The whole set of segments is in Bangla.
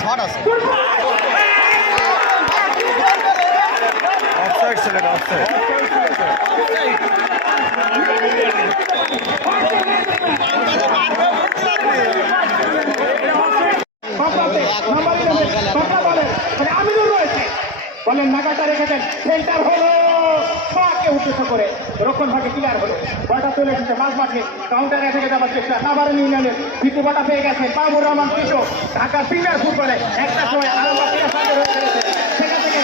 শট আছে অফসাইড ছিলেন অফসাইড আমিনুর রয়েছে বলেন নাগাটা রেখেছেন সেন্টার হলো শটকে উদ্দেশ্য করে রক্ষণ ভাগে ক্লিয়ার হলো বলটা চলে এসেছে মাঝ মাঠে কাউন্টারে থেকে যাবার চেষ্টা নাবারণ ইউনিয়নের দ্বিতু বটা পেয়ে গেছেন বাবুর রহমান কৃষ্ণ ঢাকা প্রিমিয়ার ফুটবলে একটা সময় সেখান থেকে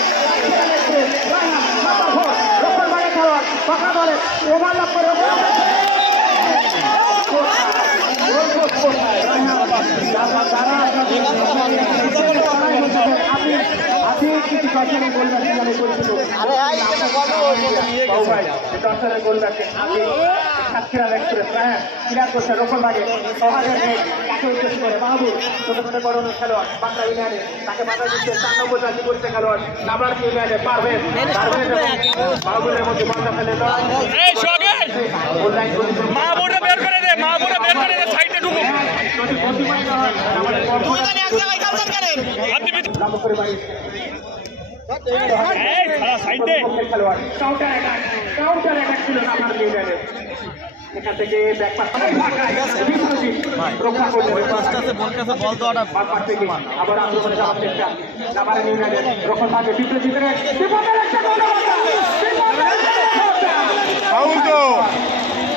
রক্ষণ ভাগে খেলোয়াড় পাকা বলে ওভারলাপ করে রক্ষণ ভাগে মাহবুব ছোট ছোট গরমের খেলোয়াড় বাংলা ইউনিয়নে তাকে বাধা দিচ্ছে 4 নম্বর জাতি করছে খেলোয়াড় নাবার ইউনিয়নে পারভেজ মাহবুবের মধ্যে বাধা ফেলে মাহবুবটা বের করে দে মাহবুবটা বের করে দে সাইডে ঢুকো আপনি খেলোয়াড় কাউন্টার অ্যাটাক ছিল নাবার ইউনিয়নে এখান থেকে রক্ষা করতে আবার আন্দোলনে যাওয়ার চেষ্টা নাবার ইউনিয়নের রক্ষণ ভাগে বিপ্লবীদের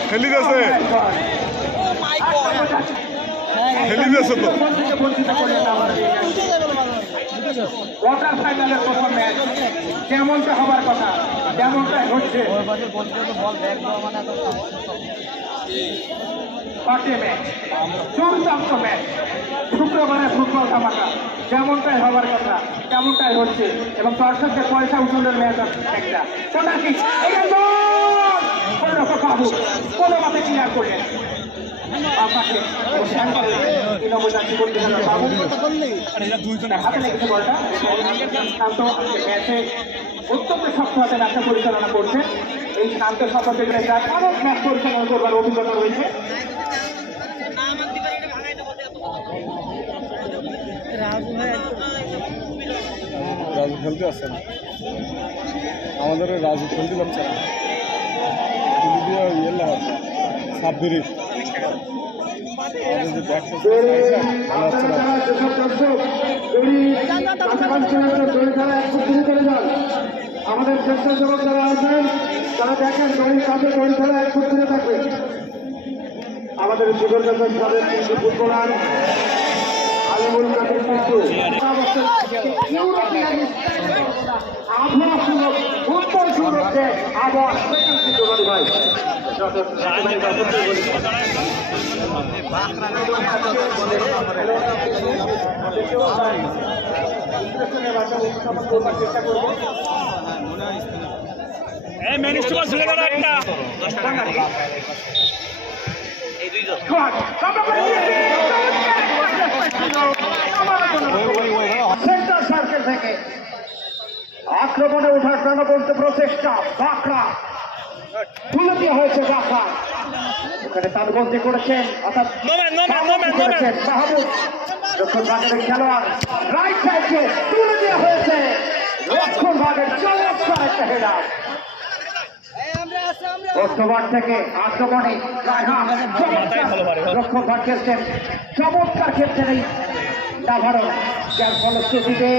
খেলি দিয়েছে খেলি দিয়েছে তো কোয়ার্টার ফাইনালের প্রথম ম্যাচ যেমনটা হবার কথা তেমনটাই হচ্ছে চূড়ান্ত ম্যাচ শুক্রবারের ফুটবল ধামাকা যেমনটাই হবার কথা তেমনটাই হচ্ছে এবং দর্শকদের পয়সা উসুলের ম্যাচ একটা বাবু কোনো মতে ক্লিয়ার করলেন আপনাকে হাতে লেগেছে বলটা শান্ত ম্যাচে অত্যন্ত শক্ত হাতে ম্যাচটা পরিচালনা করছেন এই শান্ত শপথে অনেক ম্যাচ পরিচালনা করবার অভিজ্ঞতা রয়েছে রাজু খেলতে আসছে না আমাদের রাজু খেলতে পারছে না ইয়ে লাগাচ্ছে সাববিরিশ আমাদের স্বেচ্ছাসেবক যারা আছেন তারা দেখেন দড়ির কাছে দড়ি খেলা 1 ফুট দূরে থাকবে আমাদের যুগের দলের 3টি ফুটবলার আলিমুল কাদের কিন্তু উত্তর সুরক্ষে আবার ভাই সেন্টার সার্কেল থেকে আক্রমণে ওঠার প্রাণবন্ত প্রচেষ্টা বাঁকড়া তুলে দেওয়া হয়েছে বাঁকড়া ওখানে তালবন্দি করেছেন অর্থাৎ করেছেন মাহবুব রক্ষণ ভাগের খেলোয়াড় রাইট সাইডে তুলে দেওয়া হয়েছে রক্ষণ ভাগের চমৎকার একটা হেডার বর্তমান থেকে আক্রমণে রক্ষণ ভাগ খেলছেন চমৎকার খেলছেন এই নাভারণ যার ফলশ্রুতিতে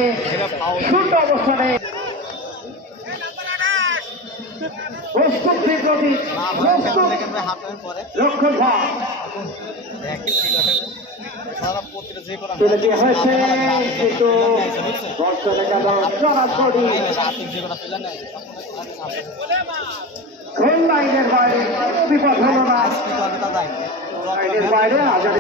শূন্য অবস্থানে প্রস্তুতি প্রতি রক্ষণ ভাগ তুলে দেওয়া হয়েছে কিন্তু বর্তমানে গেল সরাসরি গোল লাইনের বাইরে বিপদ হলো না লাইনের বাইরে আজাদ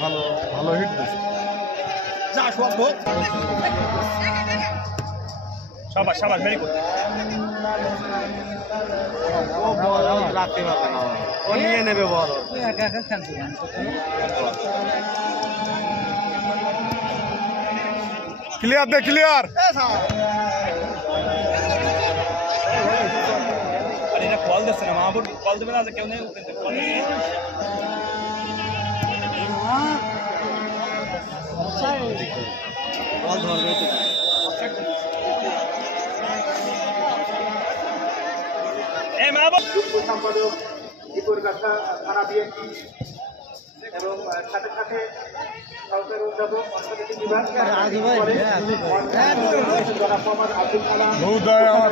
ভালো ভালো হিট দিচ্ছে শাবাশ শাবাশ ভেরি গুড রাখতে পারবে না ও নিয়ে নেবে বড় একা একা খেলছে ক্লিয়ার দে ক্লিয়ার আরে এটা কল যাচ্ছে না মাহবুব কল দেবে না যে কেউ নেই কল এই মাহবুব যুগ্ম সম্পাদক দীপুরগাছা থানা বিএনপি এবং সাথে সাথে সরকার অধ্যাপক অর্থনীতি বিভাগ জনাব মোহাম্মদ আব্দুল কালাম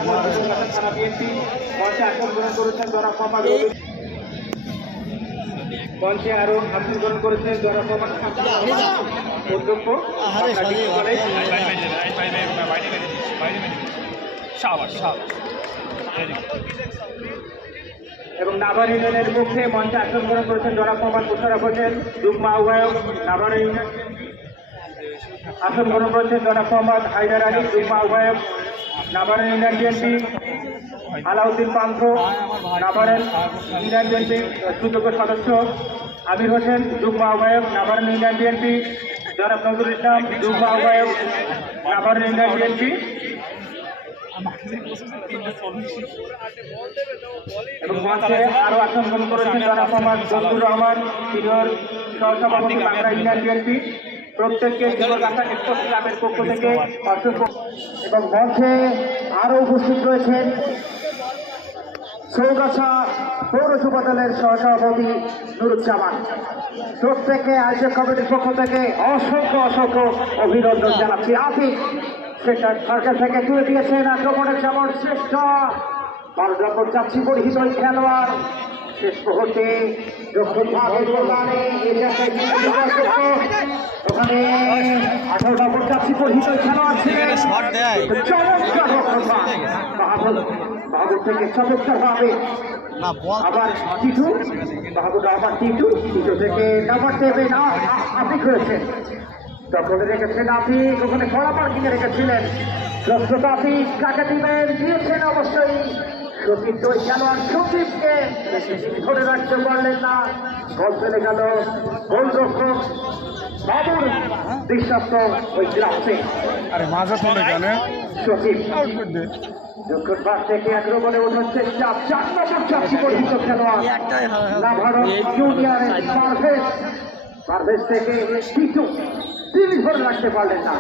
দীপুরগাছা থানা বিএনপি মঞ্চে আসন গ্রহণ করেছেন জনাব মোহাম্মদ মঞ্চে আরো আসন গ্রহণ করেছেন জনাব মোহাম্মদ অধ্যক্ষ এবং নাভার ইউনিয়নের পক্ষে মঞ্চে আসন গ্রহণ করেছেন জনাব মোহাম্মদ মুশারফ হোসেন যুগ্ম আহ্বায়ক নাভার ইউনিয়ন আসন গ্রহণ করেছেন জনাব মোহাম্মদ হায়দার আলী যুগ্ম আহ্বায়ক নাভার ইউনিয়ন বিএনপি আলাউদ্দিন পান্থ নাভার ইউনিয়ন বিএনপি সুযোগ্য সদস্য আমির হোসেন যুগ্ম আহ্বায়ক নাভার ইউনিয়ন বিএনপি জনাব নজরুল ইসলাম যুগ্ম আহ্বায়ক নাভার ইউনিয়ন বিএনপি এবং মঞ্চে আরো আসন গ্রহণ করেছেন জনাব মোহাম্মদ বদরুর রহমান সিনিয়র সহসভাপতি বাংলা ইউনিয়ন বিএনপি প্রত্যেককে দীপুরগাছা এক্সপ্রেস ক্লাবের পক্ষ থেকে এবং মঞ্চে আরো উপস্থিত রয়েছেন চৌগাছা পৌর যুব দলের সহসভাপতি নুরুজ্জামান। প্রত্যেকে আয়োজক কমিটির পক্ষ থেকে অসংখ্য অসংখ্য অভিনন্দন জানাচ্ছি। আফিক সেটার সরকার থেকে তুলে দিয়েছেন আক্রমণের যেমন শ্রেষ্ঠ ভারত নম্বর যাচ্ছি পরিহিত ওই খেলোয়াড় শেষ মুহূর্তে ওখানে 18 নম্বর যাচ্ছি পরিহিত ওই খেলোয়াড় ছিলেন চমৎকার বাহাবুর থেকে চমৎকার ভাবে আবার টিটু বাহাবুর আবার টিটু থেকে নাম্বার দেবে না আফিক হয়েছে তখন রেখেছেন আফিক ওখানে কড়া পার্কিং এ রেখেছিলেন প্রস্তুত আফিক কাকে দিবেন দিয়েছেন অবশ্যই সতীর্থ ওই খেলোয়াড় সতীর্থকে ধরে রাখতে পারলেন না বল চলে গেল গোলরক্ষক বাবুর দৃষ্টান্ত ওই গ্রামে আরে মাঝে চলে গেলে সতীর্থ দক্ষিণ ভাগ থেকে আক্রমণে ওঠার চেষ্টা 4 নম্বর চাপি পরিহিত খেলোয়াড় নাভার ইউনিয়নের পারভেজ থেকে টিটু তিনি ধরে রাখতে পারলেন না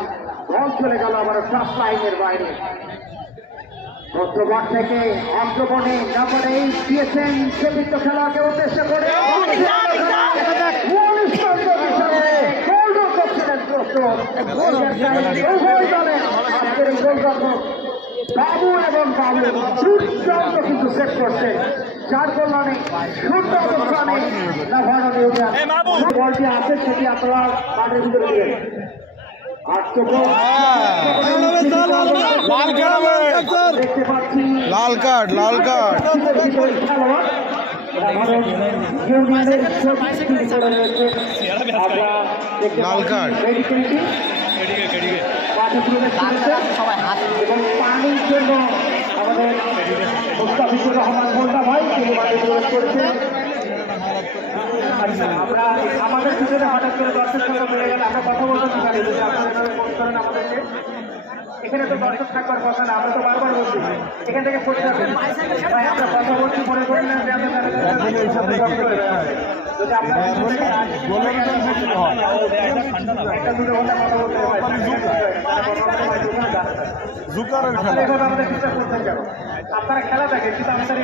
বল চলে গেল আবার টাচ লাইনের বাইরে মধ্যমাঠ থেকে আক্রমণে নাম্বার 8 দিয়েছেন সতীর্থ খেলাকে উদ্দেশ্য করে বাবু এবং বাবু দুর্দান্ত কিন্তু সেট করছে 4 গোল রানে সুন্দর অবস্থানে নাভার ইউনিয়ন বলটি আছে সেটি আপনারা মাঠের ভিতরে দিয়ে লাল কার্ড এবং পানির জন্য আমাদের মুস্তাফিজুর রহমান মোল্লা ভাই তিনি মাঠে প্রবেশ করেছেন। আমরা আমাদের ভিতরে হঠাৎ করে দর্শক সংখ্যা বেড়ে গেলে আমরা কথা বলতে পারি যদি আপনারা ফোন করেন আমাদেরকে এখানে তো দর্শক থাকবার কথা না আমরা তো বারবার বলছি এখান থেকে ফোন করবেন ভাই আমরা কথা বলছি মনে করলেন যে যদি আপনারা একটা দুটো ঘন্টা কথা বলতে আমাদের চেষ্টা করতেন কেন আপনারা খেলা থাকে কিন্তু আমাদের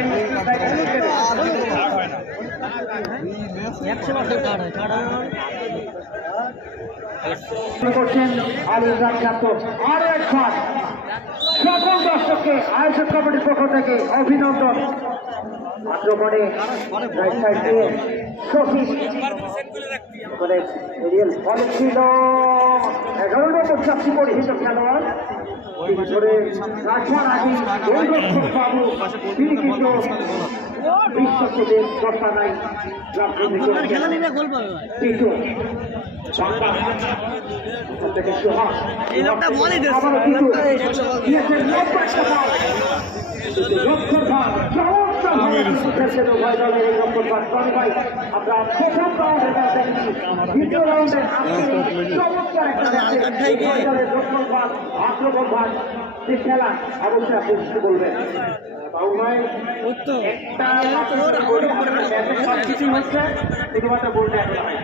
করছেন আলী ইমরান খাতুন আরো একবার সকল দর্শককে আয়োজক কমিটির পক্ষ থেকে অভিনন্দন। আক্রমণে রাইট সাইড দিয়ে শফিক ওখানে এরিয়াল বল ছিল 11 নম্বর চাপি পরিহিত খেলোয়াড় তিনি ধরে রাখবার আগে গোলরক্ষক বাবু তিনি কিন্তু বিশ্বকাপের কথা নাই থেকে সোহাগ আমরা প্রথম রাউন্ডের ম্যাচ দেখি দ্বিতীয় রাউন্ডে চমৎকার একটা আক্রমণ ভাগ যে খেলা অবশ্যই আপনি বলবেন বাবু ভাই একটা সবকিছু হচ্ছে শুধুমাত্র বলতে এখন হয়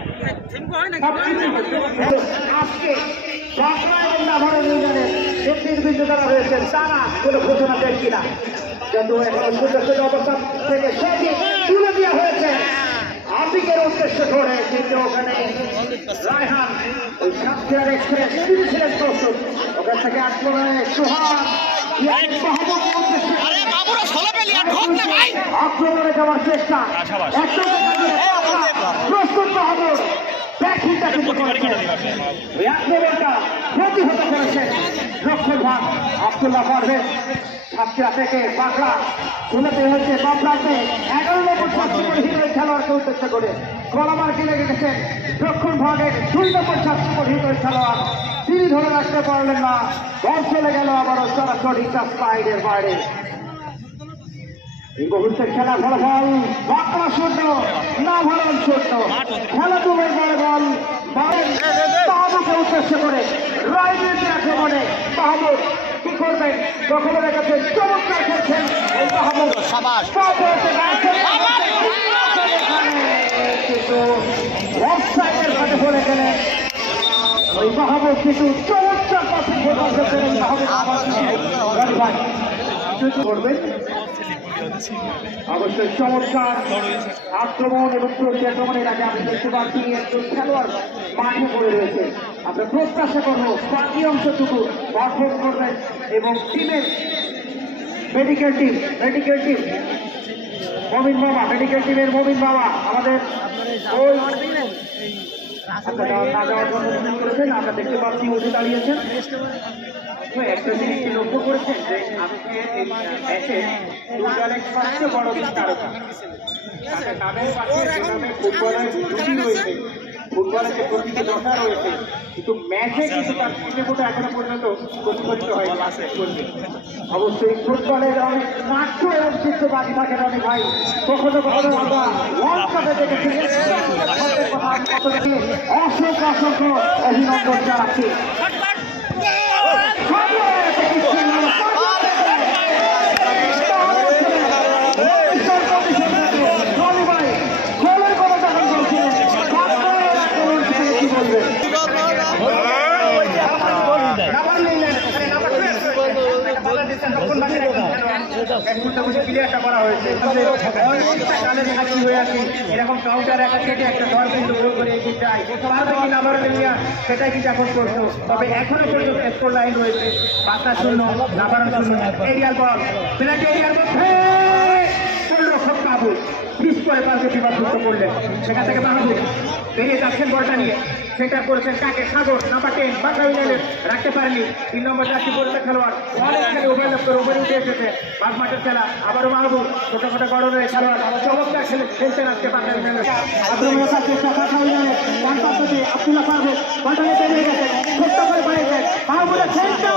আজকে বাঁকুড়া এবং নাভারণ ইউনিয়নের নেতৃবৃন্দ যারা রয়েছেন তারা কোনো ঘোষণা দেন কিনা যত এখন সুন্দর অবস্থান থেকে সেটি তুলে দেওয়া হয়েছে আপিকের উদ্দেশ্য করে কিন্তু ওখানে রায়হান ওই সাতক্ষীরার এক্সপ্রেস তিনি ছিলেন প্রস্তুত ওখান থেকে আক্রমণে সোহান আক্রমণে যাওয়ার চেষ্টা প্রস্তুত মাহমুদ ব্যাটিংটা কিন্তু ওই আক্রমণটা প্রতিহত করেছেন রক্ষণ ভাগ আব্দুল্লাহ পারভেজ সাতক্ষীরা থেকে বাঁকড়া তুলেতে হয়েছে বাঁকড়াতে 11 নম্বর ছাত্রীপরিহীন খেলোয়াড়কে উদ্দেশ্য করে কলামার কিনে রেখেছেন রক্ষণ ভাগের 2 নম্বর ছাত্রীপরিহীন খেলোয়াড় তিনি ধরে রাখতে পারলেন না বল চলে গেল আবারও সরাসরি সাইডের বাইরে এই মুহূর্তের খেলা ফলাফল বাঁকড়া শূন্য নাভারণ শূন্য খেলাধুলার বড় বল মাহমুদকে উদ্দেশ্য করে রাজনীতি আক্রমণে মাহমুদ কি করবেন দখলে রেখেছেন চমৎকার খেলছেন এই মাহমুদ কিন্তু অফসাইডের হাতে পড়ে গেলেন ওই মাহমুদ কিন্তু চমৎকার পাশে করবেন অবশ্যই চমৎকার আক্রমণ এবং প্রতি আক্রমণের আগে আমি দেখতে পাচ্ছি একজন খেলোয়াড় মাঠে পড়ে রয়েছে আমরা প্রত্যাশা করবো বাকি অংশটুকু পারফর্ম করবেন এবং টিমের মেডিকেল টিম মমিন বাবা মেডিকেল টিমের মমিন বাবা আমাদের ওই না যাওয়ার জন্য করেছেন আমরা দেখতে পাচ্ছি উঠে দাঁড়িয়েছেন একটা জিনিস লক্ষ্য করেছেন যে আজকে এই ম্যাচে দুর্গালের সবচেয়ে বড় তারকা তাদের নামের পাশে যেভাবে ফুটবলের জুটি রয়েছে ফুটবলের যে প্রতিটি দশা রয়েছে কিন্তু ম্যাচে কিন্তু তার চিহ্নটা এখনো পর্যন্ত প্রতিফলিত হয় অবশ্যই ফুটবলের অনেক নাট্য এবং চিত্র বাকি থাকেন অনেক ভাই কখনো কখনো আমরা ওয়ার্ল্ড কাপে দেখেছি অসংখ্য অভিনন্দন জানাচ্ছি এরকম কাউন্টার একটা কেটে একটা দল কিন্তু গোল করে এগিয়ে যায় সেটাই কিন্তু এখন করছো তবে এখনো পর্যন্ত স্কোর লাইন রয়েছে 5-0 নাভারণ 0 এরিয়াল বল পেনাল্টি এরিয়ার মধ্যে গোলরক্ষক কাবুল পিস করে পাশে বিপদমুক্ত করলেন সেখান থেকে মাহমুদ বেরিয়ে যাচ্ছেন বলটা নিয়ে সেন্টার করেছেন কাকে সাগর নাম্বার 10 বাঁকড়া ইউনিয়নের রাখতে পারেনি 3 নম্বর জার্সি পরিচয় খেলোয়াড় অনেকখানি ওভারল্যাপ করে উপরে উঠে এসেছে বাদ মাঠের খেলা আবারও মাহমুদ ছোটখাটো গড়নের খেলোয়াড় চমৎকার খেলছেন আজকে বাঁকড়া ইউনিয়নের আক্রমণের চেষ্টা বাঁকড়া ইউনিয়নের ডান পাশে আব্দুল্লাহ পারভেজ বলটা নিয়ে বেরিয়ে গেছেন ছোট্ট করে পাঠিয়েছেন মাহমুদের সেন্টার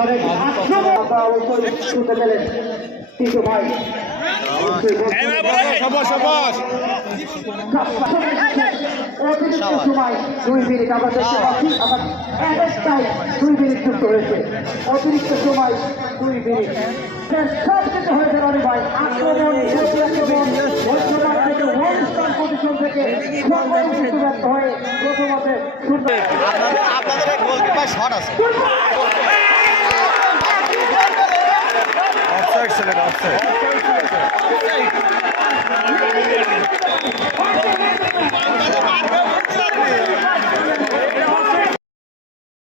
অনেক আক্রমণ অবশ্যই শুনতে পেলেন টিটু ভাই অতিরিক্ত সময় 2 মিনিট আমরা দেখতে পাচ্ছি আবার একটাই 2 মিনিট যুক্ত হয়েছে অতিরিক্ত সময় 2 মিনিট সব কিছু হয়েছে রনি ভাই আক্রমণ পজিশন থেকে সকল কিছু ব্যর্থ হয়ে প্রথমতে আপনাদের গোলকিপার শট আছে অফসাইড ছিল অফসাইড